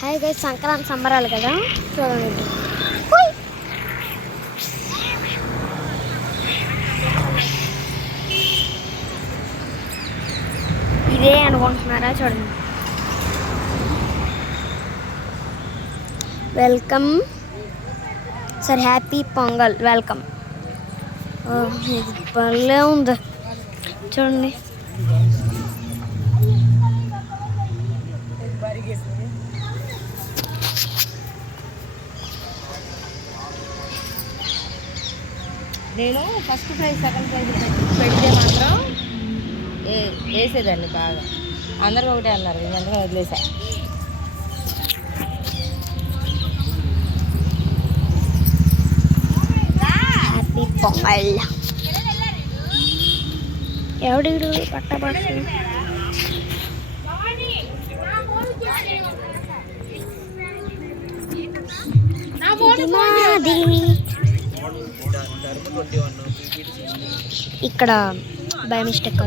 Hi guys, Sankranti సంబరాలు కదా చూడండి. ఇదే అనుకుంటున్నారా? చూడండి. Welcome sir, happy pongal, welcome. ఇది భలే ఉంది చూడండి. నేను ఫస్ట్ ప్రైజ్ సెకండ్ ప్రైజ్ పెడితే మాత్రం వేసేదాన్ని బాగా. అందరూ ఒకటే అన్నారు, అందుకని వదిలేసా. హ్యాపీ పొంగల్. ఎవడు పట్టబడి ఇక్కడ బై మిస్టేక్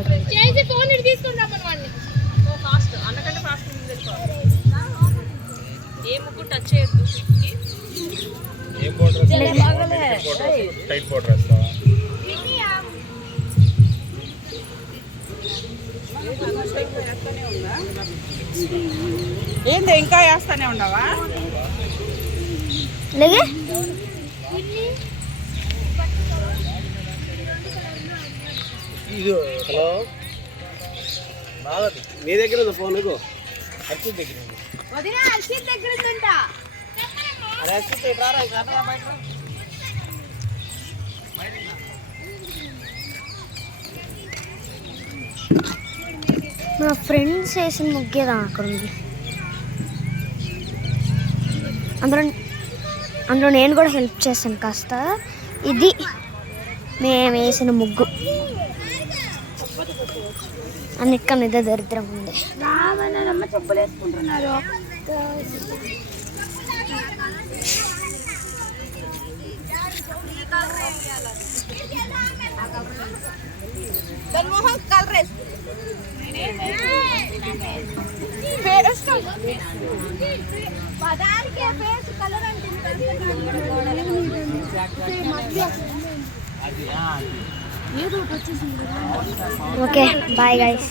ఏంది ఇంకా వేస్తానే ఉండవా? లేగే హలో, నీ దగ్గర ఉంది ఫోన్? అర్షిత్ దగ్గర ఉంది. మా ఫ్రెండ్స్ వేసిన ముగ్గేదా అక్కడ ఉంది. అందులో నేను కూడా హెల్ప్ చేశాను కాస్త. ఇది మేము వేసిన ముగ్గు. అన్నిటికన్నా ఇదే దరిద్రం ఉంది. చెప్పులు వేసుకుంటున్నారు. Okay, bye guys.